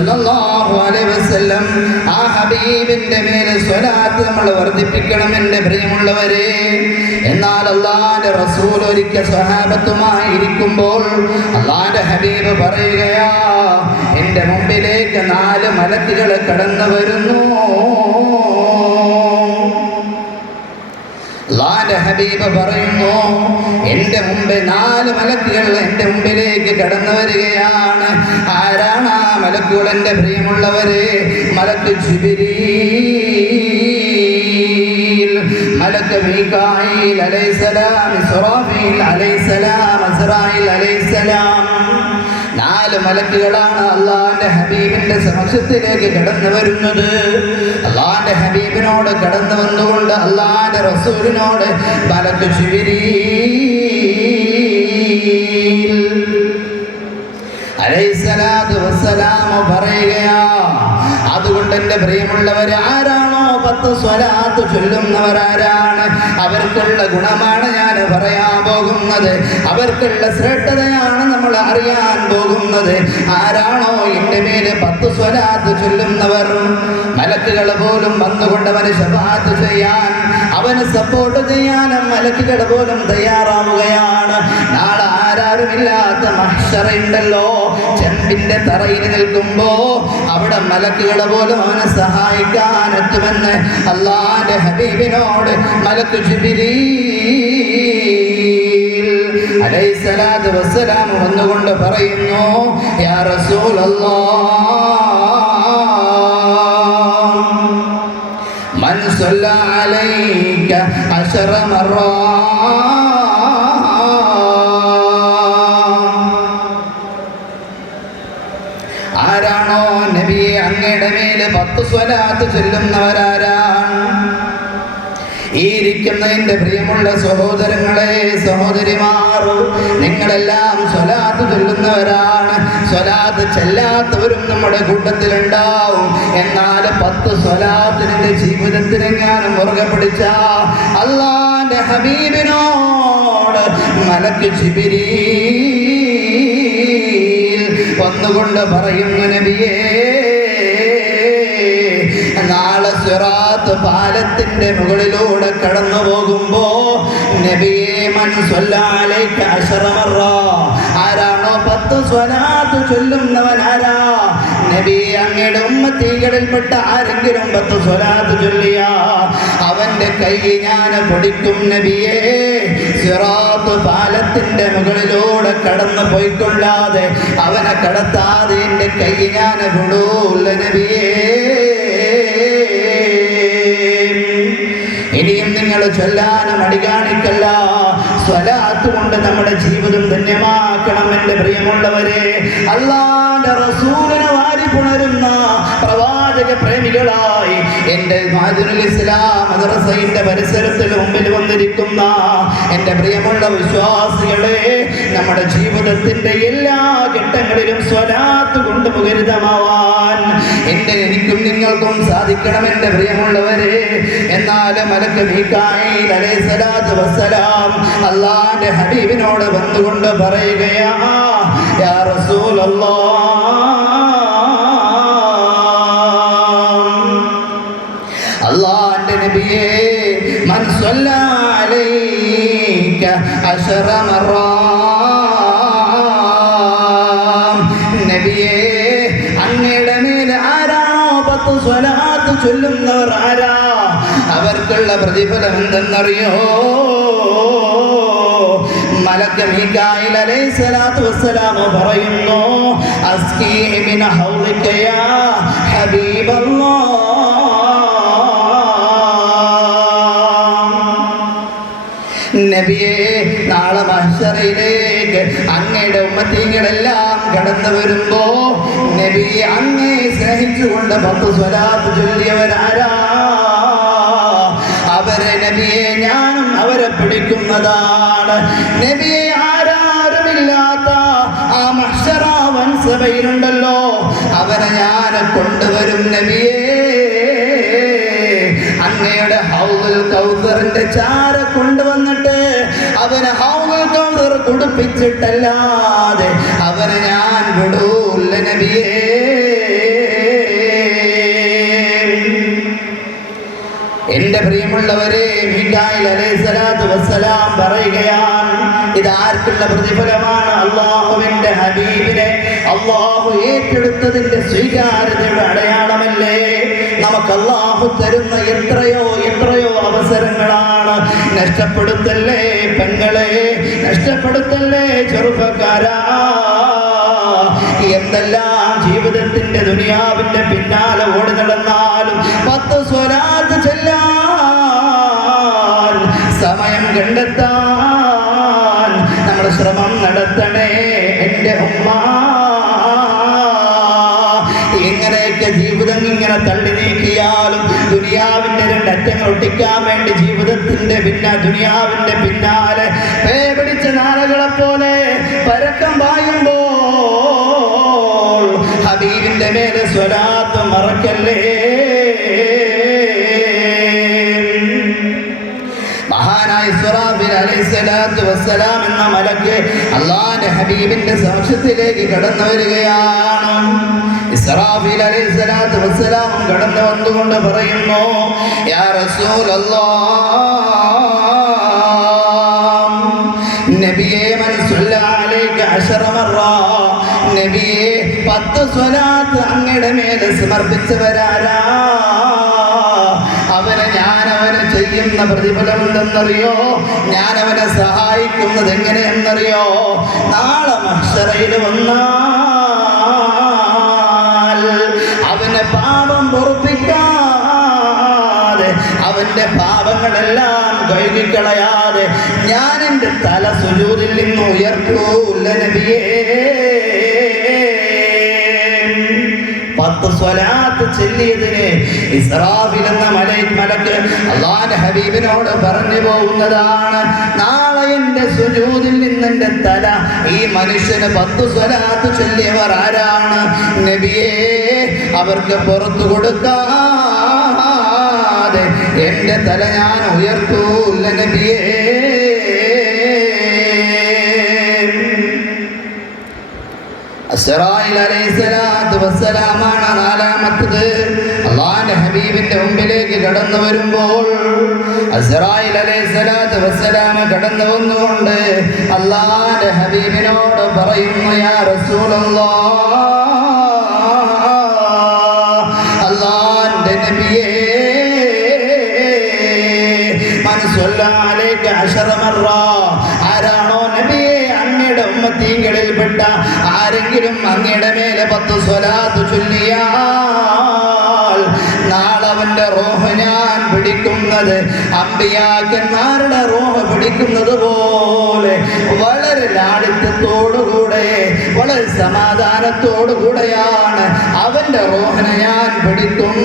സല്ലല്ലാഹു അലൈഹി വസല്ലം ആ ഹബീബിന്റെ മേലെ സ്വലാത്ത് നമ്മൾ വർദ്ധിപ്പിക്കണം എൻ്റെ പ്രിയമുള്ളവരെ. എന്നാൽ അല്ലാഹുവിന്റെ റസൂൽ ഒരിക്കൽ സ്വഹാബത്തുമായി ഇരിക്കുമ്പോൾ അല്ലാഹുവിന്റെ ഹബീബ് പറയുകയാ, എൻ്റെ മുമ്പിലേക്ക് 4 മലക്കുകൾ കടന്നു വരുന്നു. അല്ലാഹുവിന്റെ ഹബീബ് പറയുന്നു, എൻ്റെ മുമ്പേ 4 മലക്കുകൾ എൻ്റെ മുമ്പിലേക്ക് കടന്നു വരികയാണ്. ആരാണ് ആ മലക്കുകൾ എൻ്റെ പ്രിയമുള്ളവരെ? മലക്ക് ജിബ്രീൽ, മലക്ക് മീകായിൽ അലൈഹിസ്സലാം, ഇസ്റാഫീൽ അലൈഹിസ്സലാം, അസ്റായിൽ അലൈഹിസ്സലാം. 4 മലക്കുകളാണ് അല്ലാഹുവിന്റെ ഹബീബിന്റെ സമക്ഷത്തിലേക്ക് കടന്നു വരുന്നത്. അല്ലാഹുവിന്റെ ഹബീബിനോട് കടന്നു വന്നുകൊണ്ട് അല്ലാഹുവിന്റെ റസൂലിനോട് മലക്ക് ജിബ്രീൽ അലൈഹിസ്സലാത്തു വസ്സലാം പറയുകയാ, അതുകൊണ്ട് എൻ്റെ പ്രിയമുള്ളവർ, ആരാണോ 10 സ്വലാത്ത് ചൊല്ലുന്നവരാരാണ്, അവർക്കുള്ള ഗുണമാണ് ഞാൻ പറയാൻ പോകുന്നത്. അവർക്കുള്ള ശ്രേഷ്ഠതയാണ് നമ്മൾ അറിയാൻ പോകുന്നത്. ആരാണോ എൻ്റെ മേലെ 10 സ്വലാത്ത് ചൊല്ലുന്നവർ, മലക്കുകൾ പോലും വന്നുകൊണ്ട് അവന് ശഫാഅത്ത് ചെയ്യാൻ, അവന് സപ്പോർട്ട് ചെയ്യാനും മലക്കുകൾ പോലും തയ്യാറാവുകയാണ്. നാളെ ആരാരുമില്ലാത്ത മഹ്ശറുണ്ടല്ലോ, ചെമ്പിന്റെ തറയിൽ നിൽക്കുമ്പോ അവിടെ മലക്കുകൾ പോലും അവനെ സഹായിക്കാൻ എത്തുമെന്ന് അല്ലാഹുവിന്റെ ഹബീബിനോട് മലക്ക് ജിബ്രീൽ അലൈഹിസ്സലാത്തു വസ്സലാം വന്നുകൊണ്ട് പറയുന്നു, യാ റസൂലല്ലാഹ്, മൻ സല്ലല്ലാ അലൈക 10 മററാത്ത്, ആരാണോ നബിയെ അങ്ങയുടെ മേലെ 10 സ്വലാത്ത് ചൊല്ലുന്നവരാരാണ്? ഈ ഇരിക്കുന്ന എൻ്റെ പ്രിയമുള്ള സഹോദരങ്ങളെ, സഹോദരിമാർ, നിങ്ങളെല്ലാം സ്വലാത്ത് ചൊല്ലുന്നവരാണ്. സ്വലാത്ത് ചെല്ലാത്തവരും നമ്മുടെ കൂട്ടത്തിലുണ്ടാവും. എന്നാൽ 10 സ്വലാത്ത് നിന്റെ ജീവിതത്തിൽ എങ്ങാനും മുറുകെ പിടിച്ച അല്ലാഹുവിന്റെ ഹബീബിനോട് മലക്ക് ജിബ്രീൽ വന്നുകൊണ്ട് പറയുന്നു, നബിയേ, നാളെ സിറാത്ത് പാലത്തിന്റെ മുകളിലൂടെ കടന്നു പോകുമ്പോ നബിയേ, മൻ സ്വല്ലല്ലാ അലൈക 10 മററാത്ത്, ആരാണോ 10 സ്വലാത്ത് ചൊല്ലുന്നവനാരാ? നബിയെ, അങ്ങയുടെ ഉമ്മത്തികളിൽപ്പെട്ട ആരെങ്കിലും 10 സ്വലാത്ത് ചൊല്ലിയ അവന്റെ കൈ ഞാൻ പൊടിക്കും നബിയേ. സിറാത്ത് പാലത്തിന്റെ മുകളിലൂടെ കടന്നു പോയിക്കൊള്ളാതെ, അവനെ കടത്താതെ എൻ്റെ കൈ ഞാൻ വിടൂല നബിയേ. ഇനിയും നിങ്ങൾ ചൊല്ലാനും അടി കാണിക്കല്ല. സ്വലാത്ത് കൊണ്ട് നമ്മുടെ ജീവിതം ധന്യമാക്കണം എൻ്റെ പ്രിയമുള്ളവരെ. അല്ലാഹുവിന്റെ റസൂലിനെ വാരി പുണരുന്ന പ്രവാചക പ്രേമികളായി എൻ്റെ മഅ്ദിനുൽ ഇസ്ലാം മദ്രസയുടെ പരിസരത്തിൽ മുമ്പിൽ വന്നിരിക്കുന്ന എൻ്റെ പ്രിയമുള്ള വിശ്വാസികളെ, നമ്മുടെ ജീവിതത്തിന്റെ എല്ലാ ഘട്ടങ്ങളിലും സ്വലാത്ത് കൊണ്ട് മുഖരിതമാവാൻ എനിക്കും നിങ്ങൾക്കും സാധിക്കണം എൻ്റെ പ്രിയമുള്ളവരെ. എന്നാലും മലക്ക് മീകായിൽ അലൈഹിസ്സലാത്തു വസ്സലാം അല്ലാഹുവിന്റെ ഹബീബിനോട് വന്നുകൊണ്ട് പറയുകയാ, യാ റസൂലല്ലാഹ്, അല്ലാഹുവിന്റെ നബിയേ, മൻ സ്വല്ലല്ലാ അലൈക 10 മററാത്ത്, നബിയേ, അങ്ങയുടെ മേലെ ആരാണോ 10 സ്വലാത്ത് ചൊല്ലുന്നവർ ആരാ, അവർക്കുള്ള പ്രതിഫലം എന്തെന്നറിയോ? മലക്ക് മീകായിൽ അലൈഹിസ്സലാത്തു വസ്സലാം പറയുന്നു, അസ്കി മിൻ ഹൗലിക യാ ഹബീബല്ലാഹ്, നബിയേ, നാളെ മഹ്ശറിലേക്ക് അങ്ങയുടെ ഉമ്മത്തീങ്ങളെല്ലാം കടന്നു വരുമ്പോ നബിയെ, അങ്ങേ സ്നേഹിച്ചുകൊണ്ട് 10 സ്വലാത്ത് ചൊല്ലിയവരാരാ, അവരെ നബിയെ ഞാനും അവരെ പിടിക്കുന്നതാണ്. നബിയെ, ആരാരുമില്ലാത്ത ആ മഹ്ശറ വൻസഭയിലുണ്ടല്ലോ, അവരെ ഞാൻ കൊണ്ടുവരും നബിയേ. അങ്ങയുടെ ഹൗദുൽ കൗസറിന്റെ ചാര കൊണ്ടുവന്നിട്ട് അവനെ ഹൗദുൽ കൗസർ കുടിപ്പിച്ചിട്ടല്ലാതെ അവനെ ഞാൻ വിടൂല്ല നബിയേ. പ്രിയമുള്ളവരെ, മീകായിൽ അലൈഹിസ്സലാത്തു വസ്സലാം പറയുകയാണ്, ഇതാർക്കുള്ള പ്രതിഫലമാണ്? അല്ലാഹുവിന്റെ ഹബീബിനെ അല്ലാഹു ഏറ്റെടുത്തതിന്റെ സ്വീകാര്യതയുടെ അടയാളമല്ലേ? നമുക്ക് അല്ലാഹു തരുന്ന എത്രയോ അവസരങ്ങളാണ്. നഷ്ടപ്പെടുത്തല്ലേ പെങ്ങളെ, നഷ്ടപ്പെടുത്തല്ലേ ചെറുപ്പക്കാരാ. എന്തെല്ലാം ജീവിതത്തിന്റെ ദുനിയാവിന്റെ പിന്നാലെ ഓടി നടന്നാലും 10 സ്വലാത്ത് ചൊല്ലാൻ സമയം കണ്ടെത്താൻ നമ്മൾ ശ്രമം നടത്തണേ എൻ്റെ ഉമ്മ. എങ്ങനെയൊക്കെ ജീവിതം ഇങ്ങനെ തള്ളി നീക്കിയാലും ദുനിയാവിന്റെ രണ്ടറ്റങ്ങൾ ഒട്ടിക്കാൻ വേണ്ടി ദുനിയാവിന്റെ പിന്നാലെ പേപിടിച്ച നാളകളെ പോലെ പരക്കം പായുമ്പോൾ ഹബീബിന്റെ മേലെ സ്വലാത്ത് മറക്കല്ലേ. മഹാനായ ഇസ്റാഫീൽ അലൈഹിസ്സലാത്തു വസ്സലാം എന്ന മലക്ക് അല്ലാഹുവിന്റെ ഹബീബിന്റെ സമക്ഷത്തിലേക്ക് കടന്നു വരികയാണ്. ഇസ്റാഫീൽ അലൈഹിസ്സലാത്തു വസ്സലാം കടന്നു വന്നുകൊണ്ട് പറയുന്നു, യാ റസൂലല്ലാഹ്, നബിയേ മൻ സ്വല്ലല്ലാഹു അലൈക 10 മറ, നബിയേ 10 സ്വലാത്ത് അങ്ങയുടെ മേലെ സമർപ്പിച്ചവരാരാ? ഞാനവന് ചെയ്യുന്ന പ്രതിഫലം എന്തെന്നറിയോ? ഞാനവനെ സഹായിക്കുന്നത് എങ്ങനെയെന്നറിയോ? നാളെ മഹ്ശറയിൽ വന്നാൽ അവന്റെ പാപം പൊറുപ്പിക്കാതെ, അവന്റെ പാപങ്ങളെല്ലാം കഴുകിക്കളയാതെ ഞാൻ എൻ്റെ തല സുജൂദിൽ നിന്ന് ഉയർത്തൂല്ല നബിയേ. 10 സ്വലാത്ത് ചൊല്ലിയതിന് ഇസ്റാഫീൽ എന്ന മലക്ക് അല്ലാഹുവിന്റെ ഹബീബിനോട് പറഞ്ഞു പോകുന്നതാണ്, നാളെ എൻ്റെ സുജൂദിൽ നിന്ന് എൻ്റെ തല ഈ മനുഷ്യന് 10 സ്വലാത്ത് ചൊല്ലിയവർ ആരാണ് നബിയേ? അവർക്ക് പുറത്തു കൊടുക്കാതെ എൻ്റെ തല ഞാൻ ഉയർത്തൂല്ല നബിയേ. ഇസ്റാഫീൽ അലൈഹിസ്സലാത്തു വസ്സലാമാണ് നാലാമത്തത്. അല്ലാഹുവിന്റെ ഹബീബിന്റെ മുമ്പിലേക്ക് കടന്നു വരുമ്പോൾ ഇസ്റാഫീൽ അലൈഹിസ്സലാത്തു വസ്സലാം കടന്നു വന്നുകൊണ്ട് അല്ലാഹുവിന്റെ ഹബീബിനോട് പറയുന്നു, യാ റസൂലല്ലാഹ്, അല്ലാഹുവിന്റെ നബിയേ, മൻ സ്വല്ലല്ലാഹു അലൈക 10 മറ, ആരാണോ നബിയേ അങ്ങയുടെ ഉമ്മത്തീകളിൽപ്പെട്ട ആരെങ്കിലും അങ്ങയുടെ മേലെ 10 സ്വലാത്ത് ചൊല്ലിയാൽ നാളെ അവന്റെ റൂഹ് ഞാൻ പിടിക്കുന്നത് അമ്പിയാക്കന്മാരുടെ റൂഹ് പിടിക്കുന്നത് പോലെ വളരെ ലാളിത്യത്തോടുകൂടെ വളരെ സമാധാനത്തോടുകൂടെയാണ് അവന്റെ റൂഹിനെ ഞാൻ പിടിക്കും.